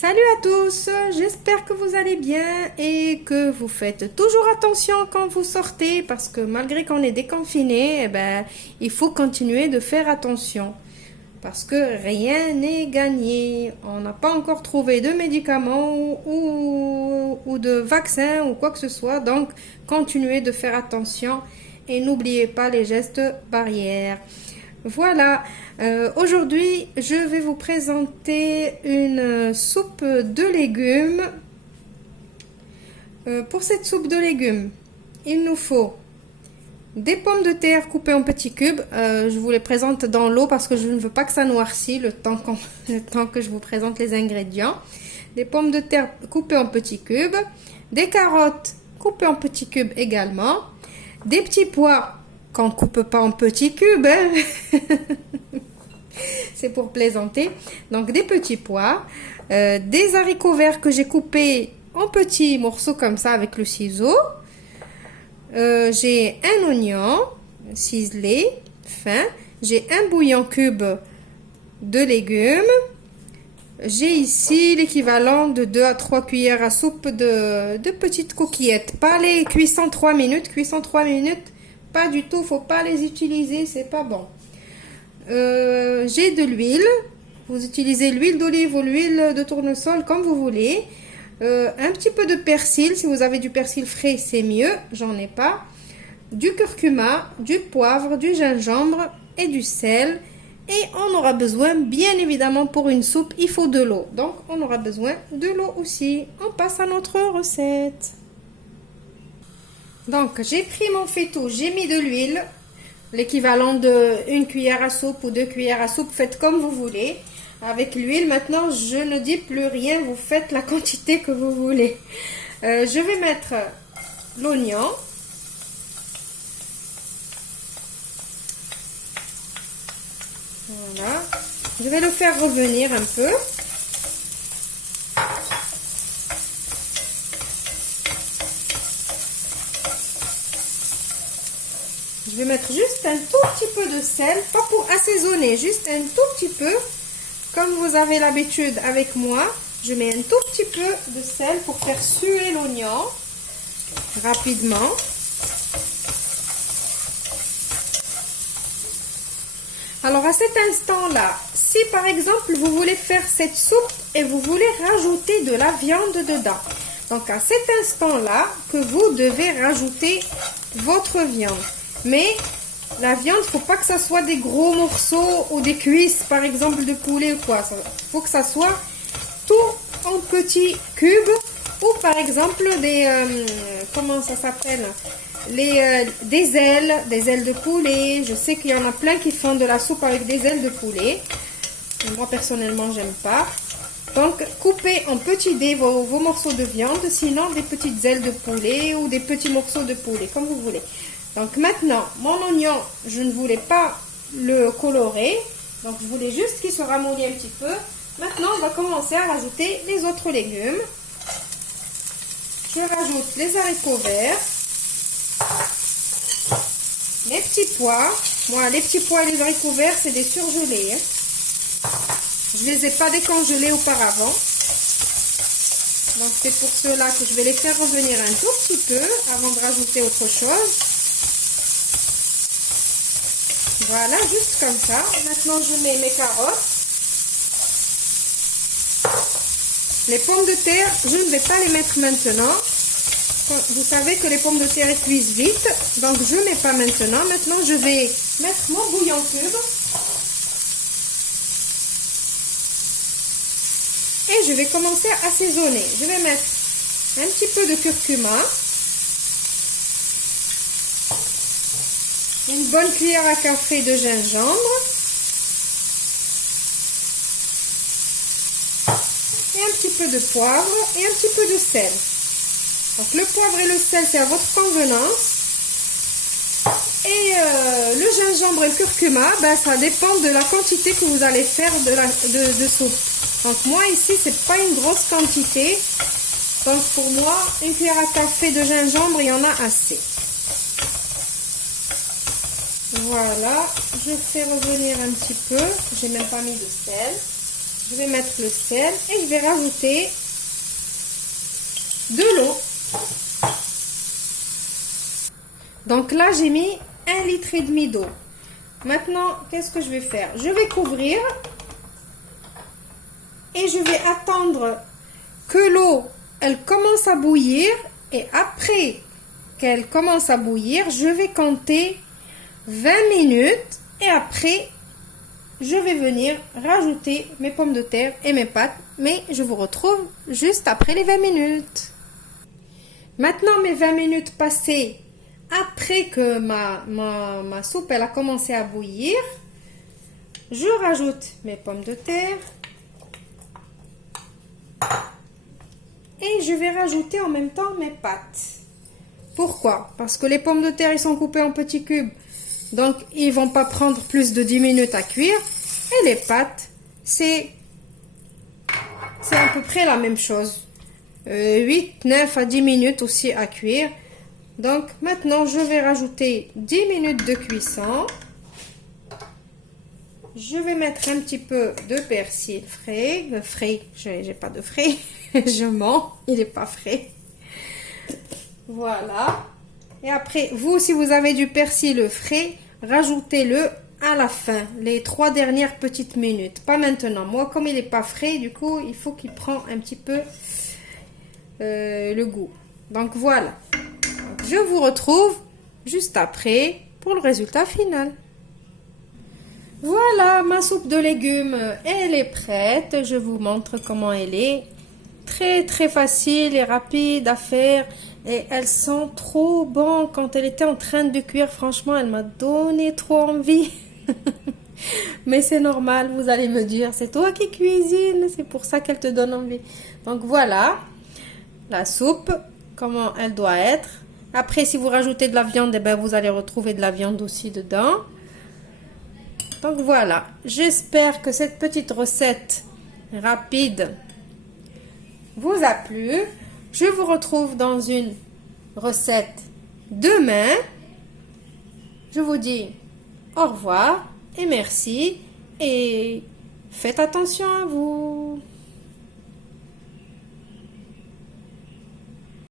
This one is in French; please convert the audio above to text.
Salut à tous, j'espère que vous allez bien et que vous faites toujours attention quand vous sortez parce que malgré qu'on est déconfiné, il faut continuer de faire attention parce que rien n'est gagné. On n'a pas encore trouvé de médicaments ou de vaccins ou quoi que ce soit, donc continuez de faire attention et n'oubliez pas les gestes barrières. Voilà, aujourd'hui je vais vous présenter une soupe de légumes. Pour cette soupe de légumes, il nous faut des pommes de terre coupées en petits cubes. Je vous les présente dans l'eau parce que je ne veux pas que ça noircisse le temps que je vous présente les ingrédients. Des pommes de terre coupées en petits cubes, des carottes coupées en petits cubes également, des petits pois qu'on coupe pas en petits cubes, hein. C'est pour plaisanter. Donc des petits pois, des haricots verts que j'ai coupés en petits morceaux comme ça avec le ciseau. J'ai un oignon ciselé fin. J'ai un bouillon cube de légumes. J'ai ici l'équivalent de 2 à 3 cuillères à soupe de petites coquillettes. Pas les cuissons 3 minutes. Cuisson 3 minutes. Pas du tout, faut pas les utiliser, c'est pas bon. J'ai de l'huile. Vous utilisez l'huile d'olive ou l'huile de tournesol comme vous voulez. Un petit peu de persil, si vous avez du persil frais, c'est mieux. J'en ai pas. Du curcuma, du poivre, du gingembre et du sel. Et on aura besoin, bien évidemment, pour une soupe, il faut de l'eau. Donc, on aura besoin de l'eau aussi. On passe à notre recette. Donc, j'ai pris mon faitout, j'ai mis de l'huile, l'équivalent de 1 cuillère à soupe ou 2 cuillères à soupe, faites comme vous voulez. Avec l'huile, maintenant, je ne dis plus rien, vous faites la quantité que vous voulez. Je vais mettre l'oignon. Voilà. Je vais le faire revenir un peu. Je vais mettre juste un tout petit peu de sel, pas pour assaisonner, juste un tout petit peu. Comme vous avez l'habitude avec moi, je mets un tout petit peu de sel pour faire suer l'oignon rapidement. Alors à cet instant-là, si par exemple vous voulez faire cette soupe et vous voulez rajouter de la viande dedans, donc à cet instant-là que vous devez rajouter votre viande. Mais la viande, faut pas que ça soit des gros morceaux ou des cuisses, par exemple, de poulet ou quoi. Faut que ça soit tout en petits cubes ou par exemple des comment ça s'appelle, des ailes de poulet. Je sais qu'il y en a plein qui font de la soupe avec des ailes de poulet. Moi personnellement, j'aime pas. Donc, coupez en petits dés vos morceaux de viande, sinon des petites ailes de poulet ou des petits morceaux de poulet, comme vous voulez. Donc maintenant, mon oignon, je ne voulais pas le colorer, donc je voulais juste qu'il se ramollit un petit peu. Maintenant, on va commencer à rajouter les autres légumes. Je rajoute les haricots verts, les petits pois. Moi, les petits pois et les haricots verts, c'est des surgelés, hein. Je ne les ai pas décongelés auparavant. Donc c'est pour cela que je vais les faire revenir un tout petit peu avant de rajouter autre chose. Voilà, juste comme ça. Maintenant, je mets mes carottes. Les pommes de terre, je ne vais pas les mettre maintenant. Vous savez que les pommes de terre cuisent vite, donc je ne mets pas maintenant. Maintenant, je vais mettre mon bouillon cube. Et je vais commencer à assaisonner. Je vais mettre un petit peu de curcuma. Une bonne cuillère à café de gingembre. Et un petit peu de poivre et un petit peu de sel. Donc le poivre et le sel, c'est à votre convenance. Et le gingembre et le curcuma, ça dépend de la quantité que vous allez faire de soupe. Donc moi ici, c'est pas une grosse quantité. Donc pour moi, une cuillère à café de gingembre, il y en a assez. Voilà, je fais revenir un petit peu. J'ai même pas mis de sel. Je vais mettre le sel et je vais rajouter de l'eau. Donc là, j'ai mis 1,5 litre d'eau. Maintenant, qu'est-ce que je vais faire? Je vais couvrir et je vais attendre que l'eau, elle commence à bouillir. Et après qu'elle commence à bouillir, je vais compter 20 minutes. Et après, je vais venir rajouter mes pommes de terre et mes pâtes. Mais je vous retrouve juste après les 20 minutes. Maintenant, mes 20 minutes passées, après que ma soupe elle a commencé à bouillir, je rajoute mes pommes de terre. Et je vais rajouter en même temps mes pâtes. Pourquoi? Parce que les pommes de terre, ils sont coupées en petits cubes. Donc, ils ne vont pas prendre plus de 10 minutes à cuire. Et les pâtes, c'est à peu près la même chose. 8, 9 à 10 minutes aussi à cuire. Donc, maintenant, je vais rajouter 10 minutes de cuisson. Je vais mettre un petit peu de persil frais. Frais, j'ai pas de frais. Je mens, il n'est pas frais. Voilà. Et après, vous, si vous avez du persil frais, rajoutez-le à la fin, les 3 dernières petites minutes. Pas maintenant. Moi, comme il n'est pas frais, du coup, il faut qu'il prenne un petit peu le goût. Donc, voilà. Je vous retrouve juste après pour le résultat final. Voilà, ma soupe de légumes, elle est prête. Je vous montre comment elle est. Très très facile et rapide à faire. Et elles sont trop bonnes. Quand elle était en train de cuire, franchement, elle m'a donné trop envie. Mais c'est normal, vous allez me dire, c'est toi qui cuisines, c'est pour ça qu'elle te donne envie. Donc voilà, la soupe, comment elle doit être. Après, si vous rajoutez de la viande, eh ben, vous allez retrouver de la viande aussi dedans. Donc voilà, j'espère que cette petite recette rapide vous a plu. Je vous retrouve dans une recette demain. Je vous dis au revoir et merci et faites attention à vous.